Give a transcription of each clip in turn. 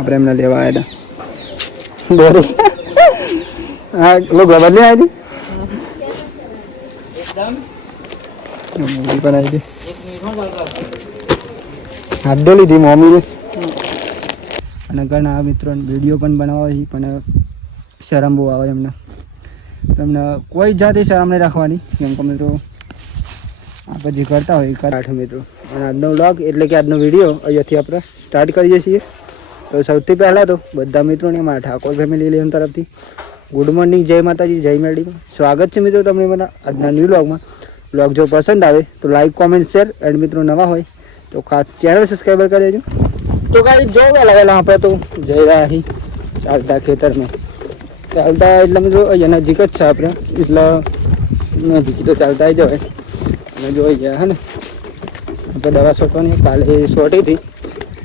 આપણે એમને લેવા આવ્યા હતા દોરી હા લોકો બદલી આવી હતી પણ આવી હતી હાથ ધો લીધી મમ્મી અને ઘણા મિત્રો વિડીયો પણ બનાવે છે પણ શરમ બહુ આવે એમને તમને કોઈ જાતે શરમ નહીં રાખવાની કેમ કે મિત્રો આપણે જે કરતા હોય એ કરાઠ મિત્રો અને આજનો વ્લોગ એટલે કે આજનો વિડીયો અહીંયાથી આપણે સ્ટાર્ટ કરીએ છીએ તો સૌથી પહેલાં તો બધા મિત્રોને મારા ઠાકોર ફેમિલી લેવન તરફથી ગુડ મોર્નિંગ જય માતાજી જય મેરડીમાં સ્વાગત છે મિત્રો તમને મારા આજના ન્યૂ વ્લોગમાં વ્લોગ જો પસંદ આવે તો લાઈક કોમેન્ટ શેર એન્ડ મિત્રો નવા હોય તો ખાસ ચેનલ સબસ્ક્રાઈબર કરી દેજો તો કાંઈ જો વહેલા આપણે તો જઈ રહ્યા છીએ ચાલતા ખેતરમાં ચાલતા એટલે મિત્રો અહીંયા નજીક જ છે આપણે એટલે નજીક તો ચાલતા આવી જવાય અને જોઈ ગયા હે ને આપણે દવા છોટવાની કાલે છોટી હતી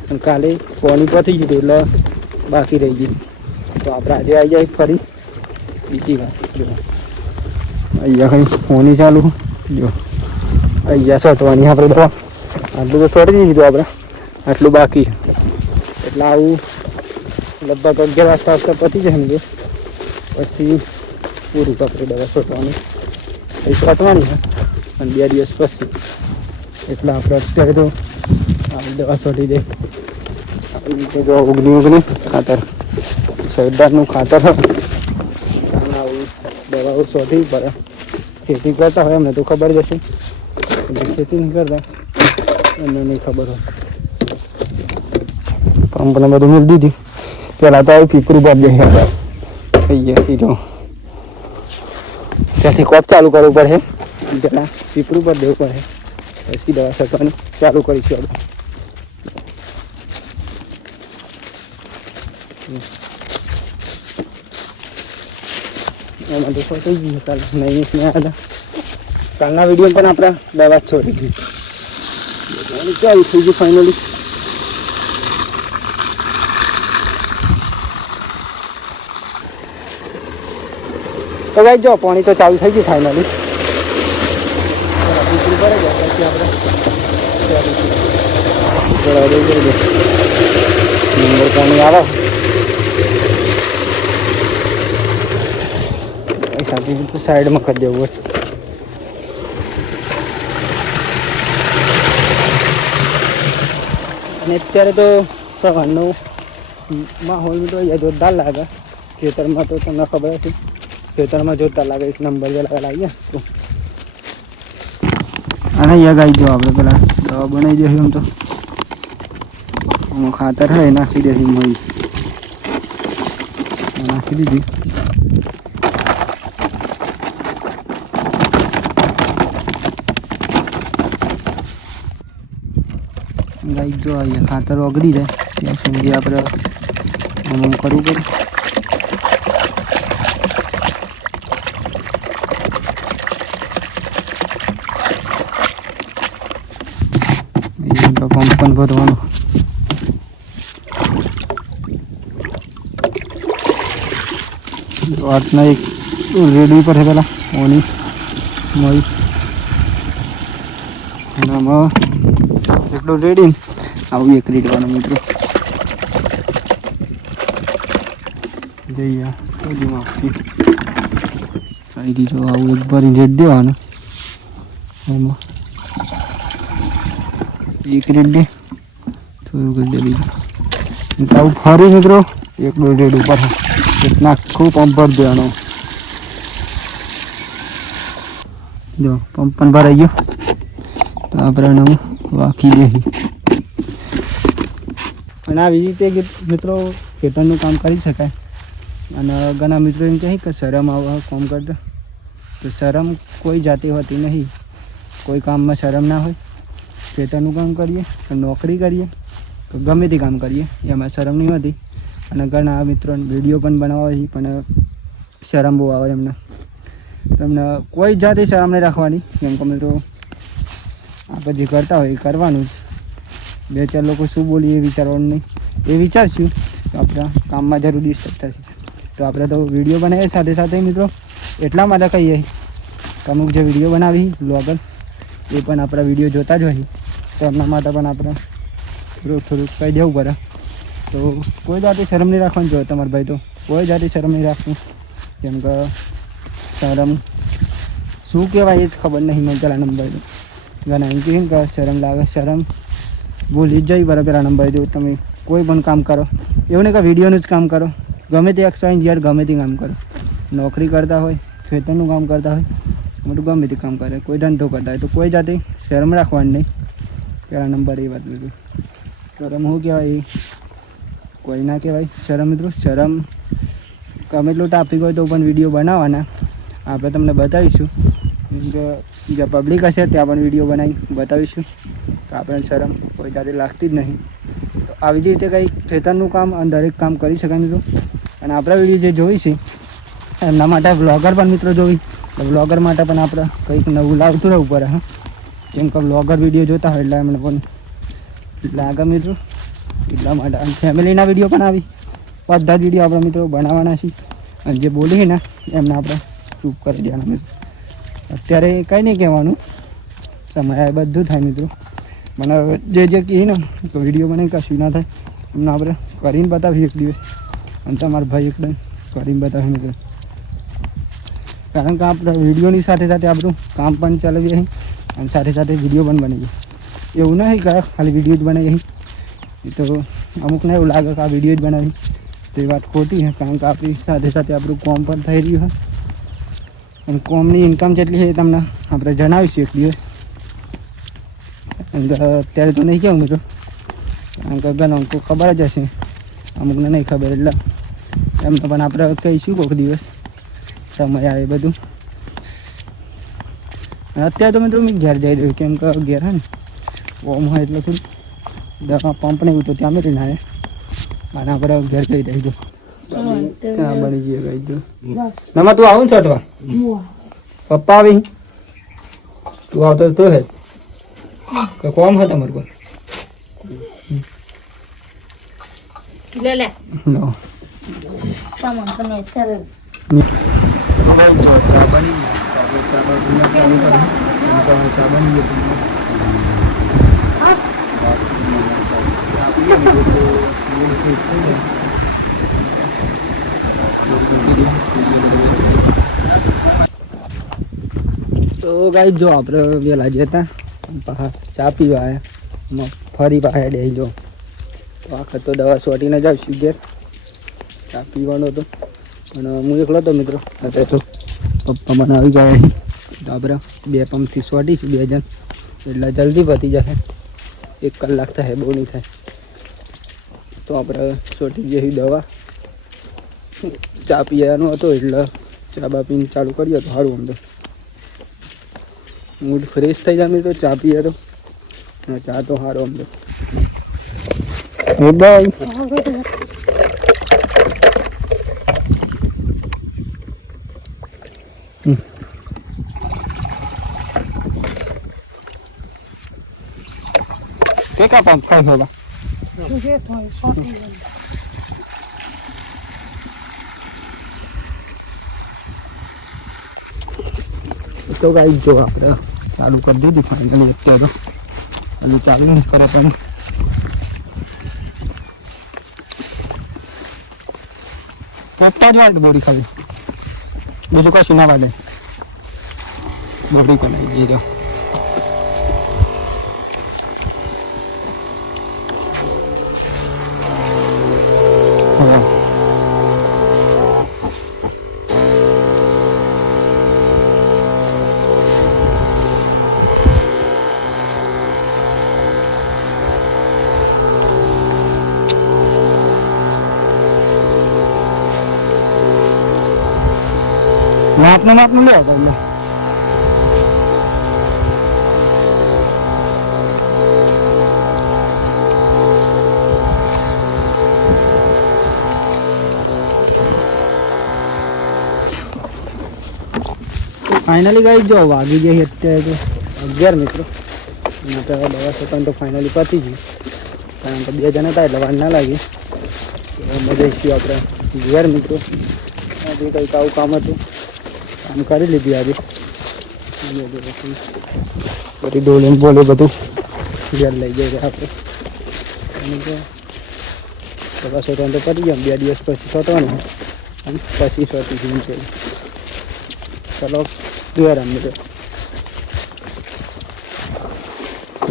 અને કાલે પોણી પતી ગયું એટલે બાકી રહી ગઈ તો આપણે આજે આવી જાય ફરી બીજી વાર જો અહીંયા કંઈ પોણી ચાલુ જો અહીંયા છોટવાની આપણે દવા આટલું તો છોટી દીધું આપણે આટલું બાકી એટલે આવું લગભગ 11 વાગતા પતી જાય ને પછી પૂરું આપણે દવા છોટવાની એ છોટવાની છે અને 2 દિવસ પછી એટલે આપણે અત્યારે તો દવા છોટી દે જો ઉગની ખાતર સરદારનું ખાતર હોય આવું દવાઓ છોટી પડે ખેતી કરતા હોય એમને તો ખબર જ હશે ખેતી નહીં કરતા એમને નહીં ખબર હોય પંપને બધું મિલ દીધી પહેલાં તો આવી પીકરું બાદ દે અહીંયાથી જો ત્યાંથી કોપ ચાલુ કરવું પડે પહેલાં પીપરું પર દેવું પડે પછી દવા છાંટવાની ચાલુ કરીશું આપણે એમાં તો છોટી ગયું કાલે નહીં આવ્યા હતા કાલના વિડીયો પણ આપણે દવા છોડી દીધી ચાલુ થઈ ગયું ફાઇનલી તો ભાઈ જો પાણી તો ચાલુ થઈ ગયું ફાઇનલી નંબર પાણી આવે સાથે સાઈડમાં કરી દેવું હશે અને અત્યારે તો સવારનો માહોલ તો અહીંયા જોરદાર લાગે ખેતરમાં તો તમને ખબર હશે ખેતરમાં જોરદાર લાગે એક નંબર વહેલા લાવીએ તો અને અહીંયા ગાઈ જો આપણે પેલા દવા બનાવી દઈએ એમ તો આમાં ખાતર હોય નાખી દે મળી નાખી દીધી ગાઈ જો અહીંયા ખાતર ઓગળી જાય ત્યાં સુધી આપણે આમ કરવું પડે પંપ પણ ભરવાનું આજના એક રેડવી પડે પેલા ઓની મળી આમાં એટલું રેડી આવું એક રેડવાનું મિત્રો જઈએ સાઈડ જો આવું એક ભરીને રેડ દેવાનું એમાં એક રેડ દે થોડું કરી દે બીજું આવું ફરી મિત્રો એકલો રેડ ઉપર એટલા આખું પંપ ભરી દેવાનો જો પંપ પણ ભરાઈ ગયો તો આપણે વાંકી દે અને આવી રીતે મિત્રો ખેતરનું કામ કરી શકાય અને ઘણા મિત્રો એમ કહે કે શરમ આવા કામ કરતા તો શરમ કોઈ જાતિ હોતી નહીં કોઈ કામમાં શરમ ના હોય ખેતરનું કામ કરીએ નોકરી કરીએ તો ગમે તે કામ કરીએ એમાં શરમ નહીં હોતી અને ઘણા મિત્રો વિડીયો પણ બનાવે છે પણ શરમ બહુ આવે એમને તમને કોઈ જાતે શરમ નહીં રાખવાની કેમ કે મિત્રો આપણે જે કરતા હોય એ કરવાનું જ 2-4 લોકો શું બોલીએ એ વિચારવાનું નહીં એ વિચારશું તો આપણા કામમાં જરૂર ડિસ્ટર્બ થશે તો આપણે તો વિડીયો બનાવીએ સાથે સાથે મિત્રો એટલા માટે કહીએ કે અમુક જે વિડીયો બનાવી બ્લોગર એ પણ આપણા વિડીયો જોતા જ હોય તો એમના માટે પણ આપણે થોડુંક કહી દેવું પડે તો કોઈ જાતે શરમ નહીં રાખવાની જોઈએ તમારા ભાઈ, તો કોઈ જાતે શરમ નહીં રાખવું. કેમ કે શરમ શું કહેવાય એ જ ખબર નહીં મને પેલા નંબર. ઘણા એમ કહે કે શરમ લાગે, શરમ ભૂલી જ જાય બરાબર. આ નંબર જો તમે કોઈ પણ કામ કરો, એવું નહીં કે વિડીયોનું જ કામ કરો, ગમે તે XYZ ગમે તે કામ કરો, નોકરી કરતા હોય, ખેતરનું કામ કરતા હોય, મોટું ગમે તે કામ કરે, કોઈ ધંધો કરતા હોય, તો કોઈ જાતે શરમ રાખવાની નહીં. પહેલા નંબર એ વાત લીધું. શરમ શું કહેવાય એ કોઈ ના કહેવાય શરમ મિત્રો. શરમ ગમે એટલું ટ્રાફિક હોય તો પણ વિડીયો બનાવવાના, આપણે તમને બતાવીશું. જ્યાં પબ્લિક હશે ત્યાં પણ વિડીયો બનાવી બતાવીશું. તો આપણે શરમ કોઈ જાતે લાગતી જ નહીં. તો આવી જ રીતે કંઈ ખેતરનું કામ અને દરેક કામ કરી શકાય મિત્રો. અને આપણા વિડીયો જે જોઈ છે એમના માટે વ્લોગર પણ મિત્રો જોઈ, તો વ્લોગર માટે પણ આપણે કંઈક નવું લાવતું રહેવું પડે. હા, કેમ કે વ્લોગર વિડીયો જોતા હોય એટલે એમને પણ લાગે મિત્રો, એટલા માટે. અને ફેમિલીના વિડીયો પણ આવી બધા જ વિડીયો આપણે મિત્રો બનાવવાના છીએ. અને જે બોલીએ ને એમને આપણે ચૂપ કરી દેવાના મિત્રો. અત્યારે કંઈ નહીં કહેવાનું, સમય બધું થાય મિત્રો. મને જે કહે ને તો વિડીયો મને કશું ના થાય એમને આપણે કરીને બતાવીએ એક દિવસ. અને તમારા ભાઈ એકદમ કરીને બતાવે મિત્રો. કારણ કે આપણે વિડીયોની સાથે સાથે આપણું કામ પણ ચલાવીએ અને સાથે સાથે વિડીયો પણ બનાવીએ. એવું નહીં કે ખાલી વિડીયો જ બનાવીએ. એ તો અમુકને એવું લાગે કે આ વિડીયો જ બનાવી, તો એ વાત ખોટી છે. કારણ કે આપણી સાથે સાથે આપણું કોમ પણ થઈ રહ્યું હોય. અને કોમની ઇન્કમ જેટલી છે એ તમને આપણે જણાવીશું એક દિવસ. અત્યારે તો નહીં કેવું મિત્રો, કારણ કે ઘણા અમુક ખબર જ હશે, અમુકને નહીં ખબર, એટલે એમને પણ આપણે કહીશું કોઈક દિવસ સમય આવે બધું. અત્યારે તો મિત્રો મેં ઘેર જઈ રહ્યું, કેમ કે ઘેર હે ને ઓમ હોય એટલે થોડું દવા પંપ નહીં તો ત્યાં મેળવીને આવે. અને આપણે ઘેર જઈ રહી ત્યાં બની જઈએ ગઈ દો. નમા તું આવું ને છઠવા પપ્પા આવી, તું આવતો તો હે કે કોમ હતા તમારે કોઈ? લો સામાન તમે કરે ચા બની ચાલુ કરી ચા બની તો ગાઈ જો આપણે વહેલા જતા ચા પીવા આવ્યા, ફરી પાસે ડે જો તો આખત તો દવા સોટીને જાવ છું ઘેર. ચા પીવાનો હતો પણ હું એકલો હતો મિત્રો. અત્યારે તો પપ્પા મને આવી ગયા, તો આપણે 2 પંપથી સોટીશું 2 જણ, એટલે જલ્દી પતી જશે. 1 કલાક થાય, બહુ નહીં થાય. તો આપણે સોટી જેવી દવા ચા પીવાનો હતો, એટલે ચા બા પીને ચાલુ કરીએ તો સારું. આમ તો મૂડ ફ્રેશ થઈ જાય તો ચા પીએ તો ચા તો સારો. આમ તો બાય. કેટલા પંપ ખાય થોડા તો ગાઈ જો આપણે ચાલુ કરી દીધું ફાઇનલી. અત્યારે અને ચાલુ જ કરે પણ પપ્પા જ વાળે બોડી ખાલી, બીજું કશું ના વાળે. બોડી કરાવી દીધો. માપનું લે એટલે ફાઇનલી ગાઈ જો વાગી ગઈ અત્યારે તો 11 મિત્રો. આપણે દવા સેકન્ડ તો ફાઇનલી પતી ગઈ, કારણ કે 2 જણા હતા એટલે વાર ના લાગી. મજા છીએ આપણે ઘેર મિત્રો. આજે કંઈક આવું કામ હતું, કામ કરી લીધી આજે. બધી ડોલીને બોલે બધું ઘેર લઈ જાય આપણે. સવા સોટવાનું તો પડી ગયા 2 દિવસ પછી સોટવાનું અને પછી સોટીશું છે. ચલો જોયા રામ મિત્રો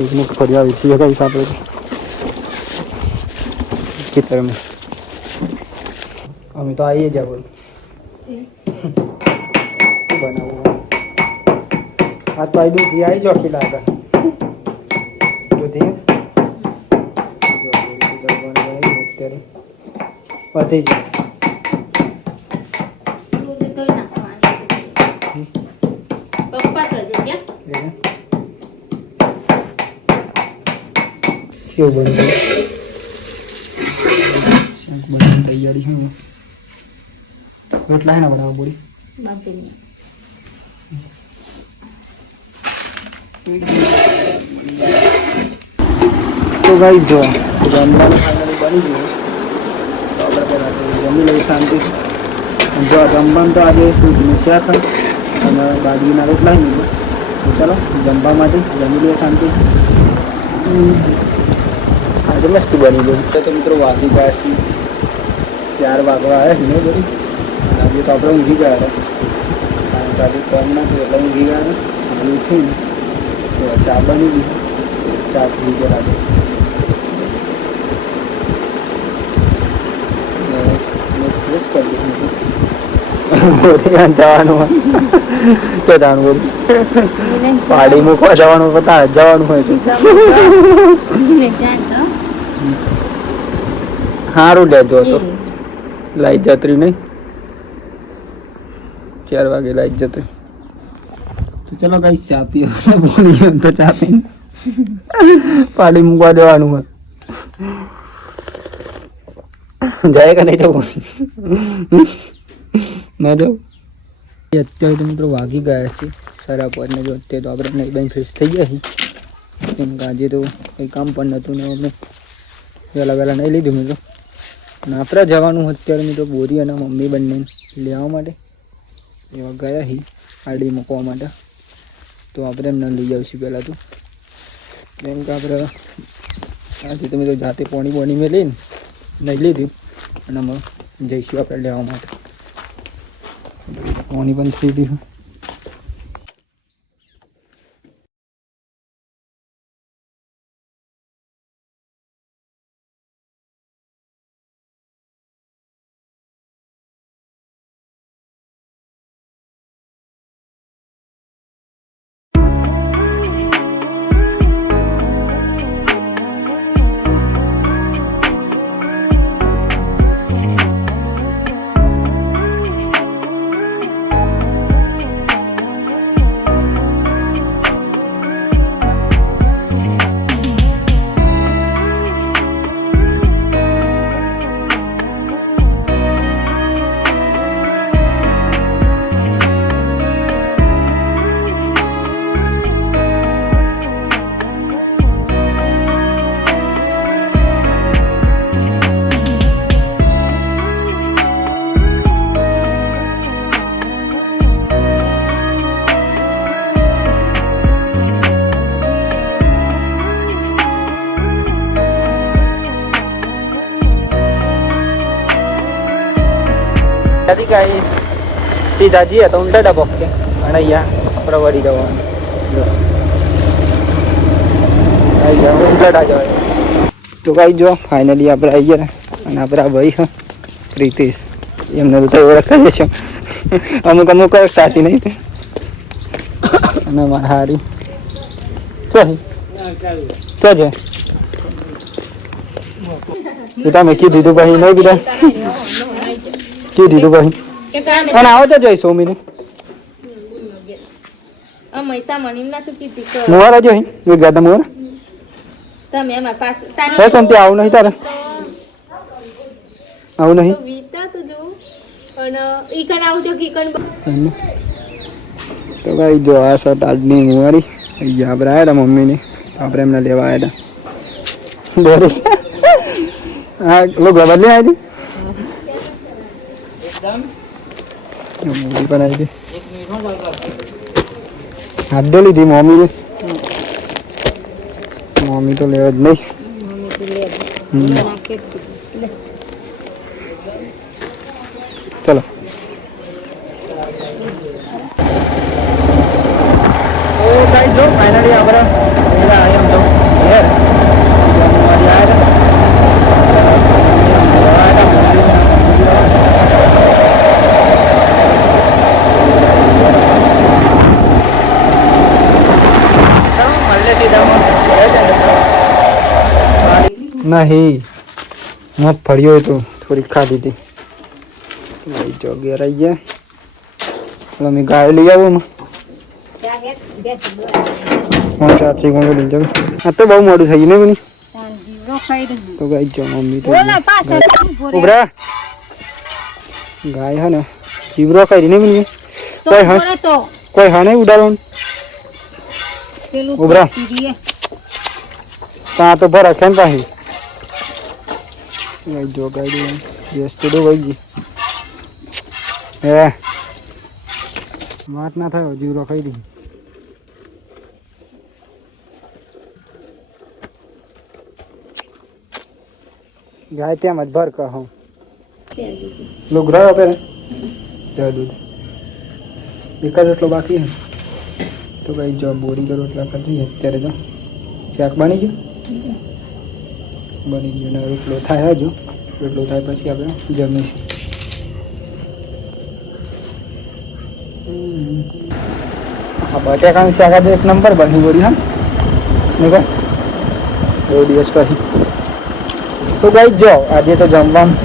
એકને ફરી આવી છીએ કઈ આપણે ખેતરમાં અમે તો આવીએ જ બોલ બનાવું આ તો આવી દૂધી આવી ચોખી લાગે દૂધી અત્યારે પતી જાય કેવું બન્યું શાક બનાવવાની તૈયારી છે રોટલા હે ને બનાવવા બોડી તો ગાઈ જો જમવાનું ફાઇનલી બની ગયું તો આપણે પહેલાં જમી લઈએ શાંતિ જો આ જમવાનું તો આજે દૂધનું શાક અને બાજરીના રોટલા નહીં તો ચાલો જમવા માટે જમી લઈએ શાંતિ. આજે મસ્ત બની ગયું તો મિત્રો વાગી ગયા છીએ 4 વાગવા આવ્યા ને બધી અને આજે તો આપણે ઊંઘી ગયા હતા કારણ કે આજે કોમ ના થયું એટલે ઊંઘી ગયા હતા આજે ઉઠીને તો ચા બની ગઈ ચા પી ગયા આજે ફ્રેશ કરી દીધું જવાનું હોય તો જવાનું બોલ પાડી મૂકવા જવાનું પતા જવાનું હોય તો સારું લેજો તો લાઈટ જતરી નહીં 4 વાગે લાઈટ જતરી તો ચલો કઈ ચા પીઓ બોલી એમ તો ચા પીને પાડી મૂકવા જવાનું હોય જાય કે નહીં જવું ના જાઉં અત્યારે તો મિત્રો વાગી ગયા છે 5:30 જો અત્યારે તો આપણે નહીં બેન ફ્રેશ થઈ ગયા છીએ કેમ કે આજે તો કંઈ કામ પણ નહોતું ને અમે વહેલા નહીં લીધું મિત્રો અને આપણે જવાનું અત્યારે મિત્રો બોરી અને મમ્મી બંને લેવા માટે એવા ગયા છીએ આડી મૂકવા માટે તો આપણે એમને લઈ આવીશું પહેલાં તો કેમ કે આપણે આજે તો મિત્રો જાતે પોણી મેં લઈને નહીં લીધું અને અમે જઈશું આપણે લેવા માટે પાણી પણ થઈ ગયું Tadi guys, si Daji atau udah ada boknya, mana ya? Perawat di bawah. Ayo, udah ada aja. તો ગાઈ જો ફાઇનલી આપણે આવી ગયા અને આપણા ભાઈ પ્રીતિશ એમને તો ઓળખાય છે અમુક સાસી નહીં અને મારા હારી શું છે તમે કીધું તું ભાઈ નહીં કીધા કીધું તું ભાઈ અને આવો તો જોઈ સોમીને મોરા જોઈ ગાતા મોરા તમે અમાર પાસે તાને હે સંતી આવું નહીં તારે આવું નહીં વીતા તો જો અને ઈકન આવું તો કીકન તો ભાઈ જો આ શર્ટ આજની મુવારી અહીંયા આપણે આવ્યા મમ્મીને આપણે એમને લેવા આવ્યા હતા બોરી હા લોકો બદલી આવી એકદમ મોરી પણ આવી હાથ ધો લીધી મમ્મી મમ્મી તો લેવા જ નહીં ચલો ગાઈસ જો ફાઇનલી આપણે પેલા એમ તો ઘેર જમવાની આવ્યા નહીં મત ફર્યો તો થોડીક ખાધી હતી જો ઘેર આવી ગયા એટલે મેં ગાય લઈ આવું કોણ ચાચી કોણ લઈ જાવ આ તો બહુ મોડું થઈ ગયું ને તો ગાય જો મમ્મી તો ઉભરા ગાય હા ને જીવરો કરી ને બની કોઈ હા નહીં ઉડાડવાનું ઉભરા ત્યાં તો ભરા છે ને પાછી જો ગાડી ગેસ તો વહી ગઈ હે વાત ના થયો જીવરો ખાઈ દી ગાય ત્યાં મત ભર કહો લોક રહ્યો પેરે જા દૂધ એક જ એટલો બાકી હે તો ભાઈ જો બોરી કરો એટલા કરી અત્યારે તો શાક બની ગયું બની ગયું ને રોટલો થાય હજુ રોટલો થાય પછી આપણે જમીશું હા બટાકાનું શાક આજે એક નંબર બની બોરી હા ને કહે બહુ દિવસ પછી તો ગાઈ જો આજે તો જમવાનું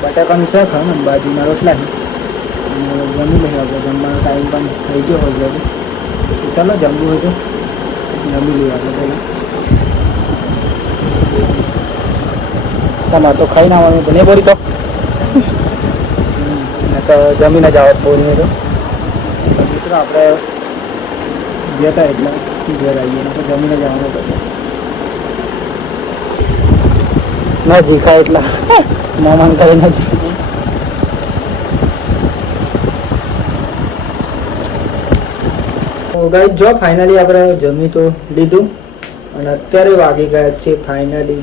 બટાકાનું શાક હા ને બાજુના રોટલા છે અને જમી લઈએ આપણે જમવાનો ટાઈમ પણ થઈ ગયો હોય તો ચાલો જમવું હોય તો જમી લઈએ આપણે પહેલાં તમારે તો ખાઈને આવવાનું તો નહીં બોરી તો જમીને જ આવત બોરીને તો મિત્રો આપણે જતા એટલે ઘેર આવીએ તો જમીને જવાનું તો નજીક ખાય એટલા મહેમાન કરે નજીક ગાઈસ જો ફાઇનલી આપણે જમી તો લીધું અને અત્યારે વાગી ગયા છે ફાઇનલી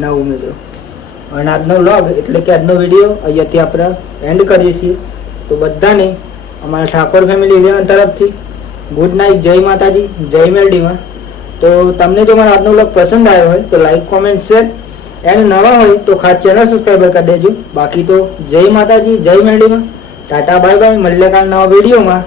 9 મિત્રો અને આજનો વ્લોગ એટલે કે આજનો વિડીયો અહીંયાથી આપણે એન્ડ કરીએ છીએ તો બધાને અમારા ઠાકોર ફેમિલી 11 તરફથી ગુડ નાઇટ જય માતાજી જય મેલડીમાં તો તમને જો મારો આજનો વ્લોગ પસંદ આવ્યો હોય તો લાઈક કોમેન્ટ શેર અને નવા હોય તો ખાસ ચેનલ સબસ્ક્રાઈબર કરી દેજો બાકી તો જય માતાજી જય મેલડીમાં ટાટા બાય બાય મળીએ કાલ નવા વિડીયોમાં